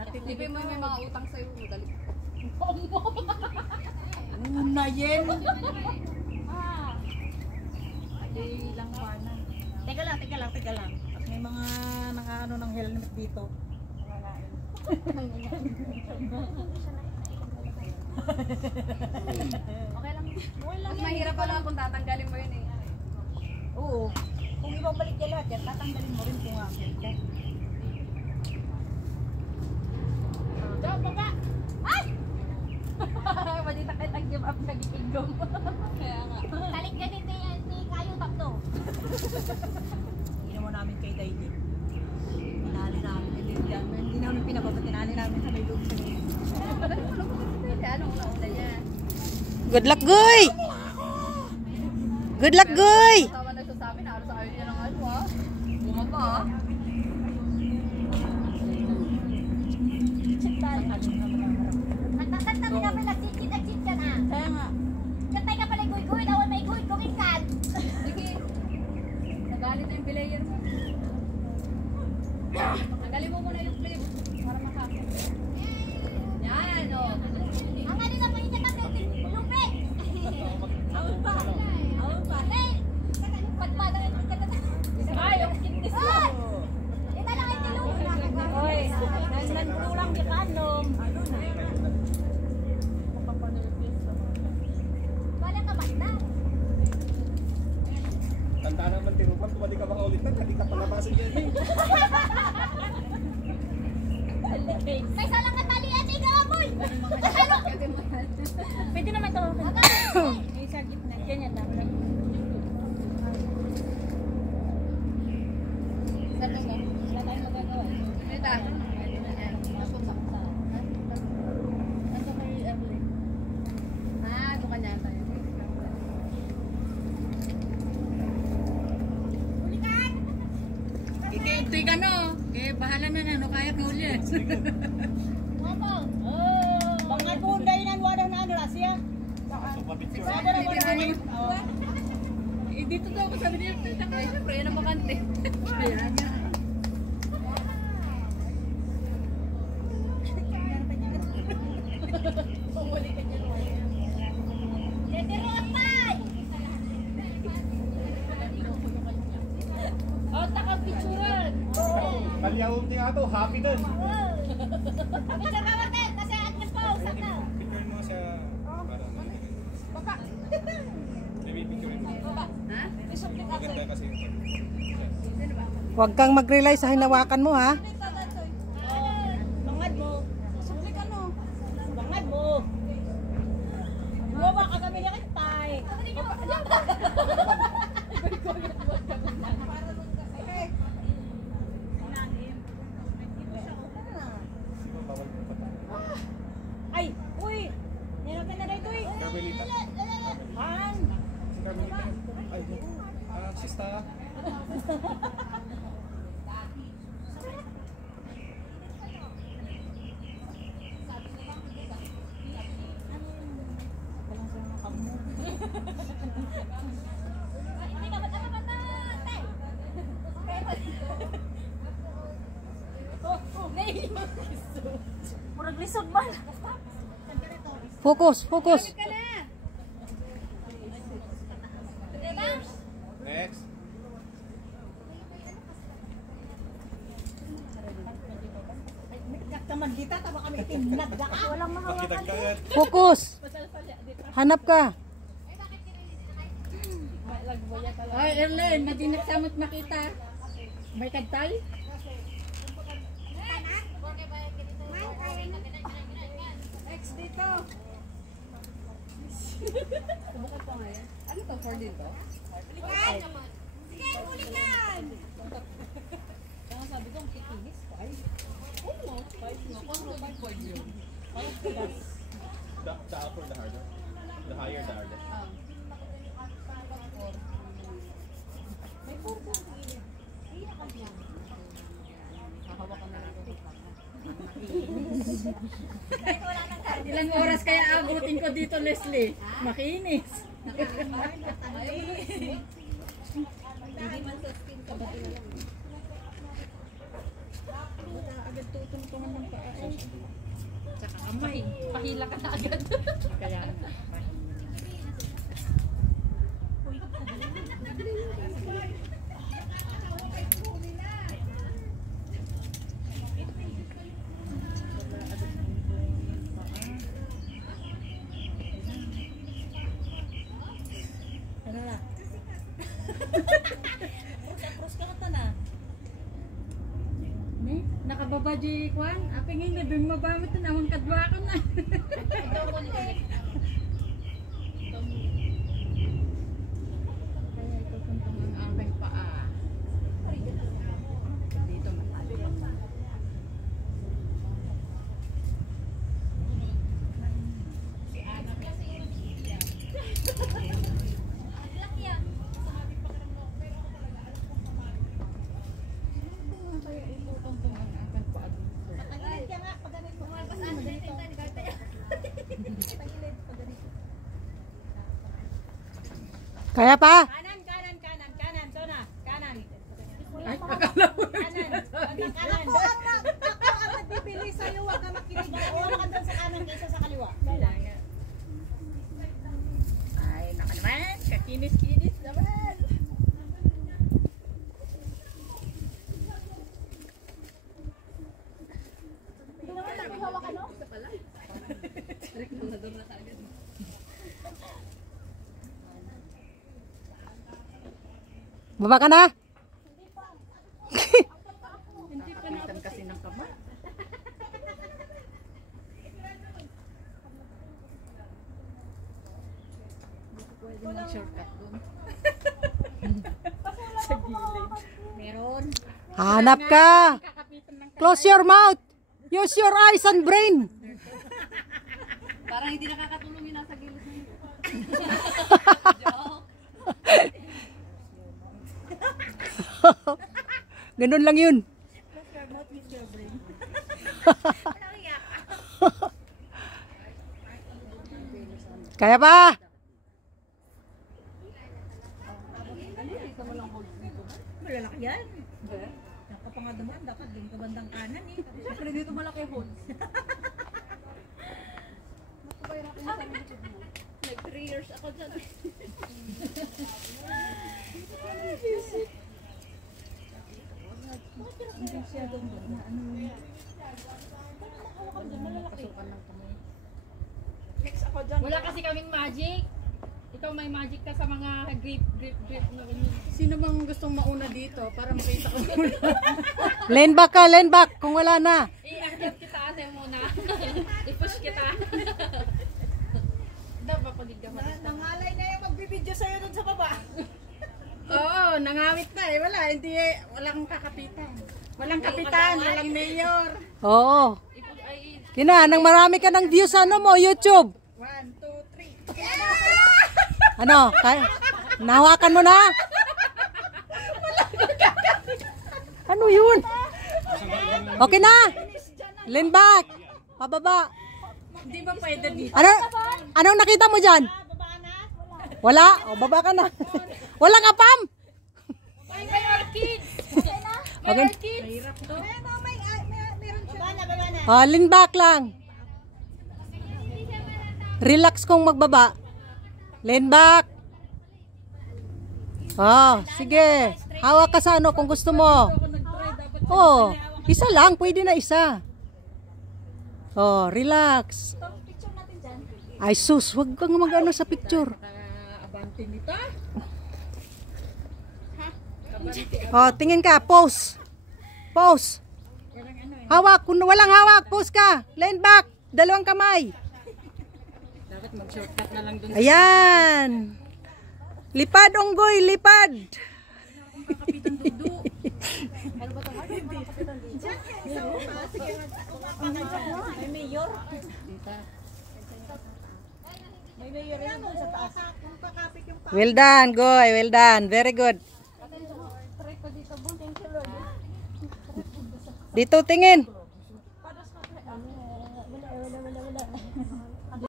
Hindi mo may mga utang sa'yo. Madali. Una yen. Hindi lang panan. Teka lang. At may mga nakaano ng helmet dito. Okay lang. Mas mahirap pala kung tatanggalin mo yun eh. Oo. Kung ibabalik niya lahat yan, tatanggalin mo rin kung akin ka. Diyan, baba! Ay! Madita kayo nag-give up nag-igom. Kaya nga. Talik ka din ni Kayo Tapno. Hindi naman namin kay Daydi. Tinali namin. Hindi namin pinababa. Tinali namin sa may loob sa ngayon. Anong una niya? Good luck, Goy! Good luck, Goy! Kasama nagsasabi na sa ayaw niya ng ano ah. Bumaba ah. Nagtatantabi ka pala, chit-chit ka na. Kaya nga. Kantay ka pala, guy-guy, dawan may guy, kumikan. Sige. Nagalit na yung bilayan mo. Tanggalin mo muna yung flip. Para makakit. Yan o. Ang ano na pa yun niya kasi, lupe. Awal pa. Hey, pagpadang ito ka na. Ay, yung kidneys mo. Ito lang ang tilong. Oy, nandulang di kanom. Wala ka basta. Tanda naman tinupan, kung hindi ka makaulit na, hindi ka palabasin dyan. May salang katali at ikaw, boy. Pwede naman ito. May sa gitna. Ganyan lang. Saan mo? Wala tayong magagawa. Rita. Ano kay Evelyn? Ah, doon kanya tayo. Ito'y ka no. Eh, bahala na na. No, kaya ka ulit. Mga bunday na wala na ano siya. Sada na wala na. Eh, dito daw ako sabi niya. Ay, siyempre, yan ang bakante. Ayan nga. Pumuli ka dyan. Teterotay. Oh, takang picturean. Kalyawang niya ito, happy dun. Picture ka Martel, kasi at mas pausap na. Picture mo siya para Baba. maybe picture mo. Baba. Ha? Maganda kasi yung Huwag kang mag-rely sa hinawakan mo, ha? Bangad mo. Sumuli ka no. Bangad mo. Buwa ka kami niya kitay. Ay, uy. Nino ka na dito eh. Carmelita. Han. Si Carmelita. Ay, sista. Hindi ka ba't ano tay? Murag lisod man. Focus, focus. Next. Nagkaman kita, tama kami itinag ka. Walang Makitag ka yan. Focus. Hanap ka. Ay, Erlen, madinat samot makita. May kagtay? Next dito. Subukan ko nga yan. Ano to? 4 dito? Sige, ulikan. Kaya sabi ko, ang kikinis ko. Ay, oo. 5 na. Kung 5 yun. The upper, the harder. The higher, the harder. May 4 po. Hahawakan na lang ito. Ilang oras kaya abutin ko dito, Leslie? Makinis. Hindi man sa skin ka ba? Tutuntungan ng paa. Tsaka kamay. Pahila ka na agad. Kaya nga. Ano na? Cross ka kata na. Ni, nakababa di kwan. Aping nga dun mabamit na amang kadwa ko na. Kaya ito tuntong ang aking paa. Dito matali. Kaya ito tuntong ang aking paa dito. Pagilid ka nga, pagilid mo. Kaya pa? Kanan, kanan, kanan, kanan. Sona, kanan. Ay, akala mo. Kanan. Kanan. Ako ang nagbibili sa'yo, huwag ka makinig. Huwag ka doon sa kanan kaysa sa kaliwa. Ay, naka naman. Kakinis-kinis naman. Hindi naman tayo hawak ano? Baba ka na? Hindi pa na kasi ng kamay. Pwede mag-shortcut doon. Sa gilid. Meron. Hanap ka. Kakapitan ng Close your mouth. Use your eyes and brain. Parang hindi nakakatulong yung nasa gilid mo. Ganun lang yun. Kaya pa? Malalaki yan. Nakapangadaman, dapat din ka bandang kanan eh. Siyempre dito malaki hole. Like 3 years ako dyan. Hindi siya doon na ano. Pasukan ng kamay. Wala kasi kaming magic. Ikaw may magic ka sa mga grip na ganyan. Sino bang gustong mauna dito para makita ko muna? Lean back ka, lean back. Kung wala na. I-active kita ate muna. I-push kita. Dapat pagig ka Nangalay na yung magbibideo sa'yo doon sa baba. Oo, nangawit na eh. Wala, hindi eh. Walang kakapitan. Walang kapitan, walang mayor. Oo. Kina, nang marami ka ng views sa ano mo, YouTube. 1, 2, 3. Ano? Nahawakan mo na? Ano yun? Okay na. Lean back. Pababa. Hindi ba pwede dito? Anong nakita mo dyan? Wala? O, baba ka na. Wala ka, Pam? May orchid. Okay. Mahirap to. Oh, lean back lang. Relax kung magbaba. Lean back. Oh, sige. Hawak ka sa ano kung gusto mo. Oh, isa lang. Pwede na isa. Oh, relax. Ay sus, wag kang mag-ano sa picture. Abante nito. Oh, tingin ka. Pose. Pose. Hawak. Kung walang hawak, pose ka. Lean back. Dalawang kamay. Dapat mag-shortcut na lang doon. Ayan. Lipad, unggoy, lipad. Kakapitan dudu. May mayor. Well done, Goy. Well done. Very good. Dito tingin.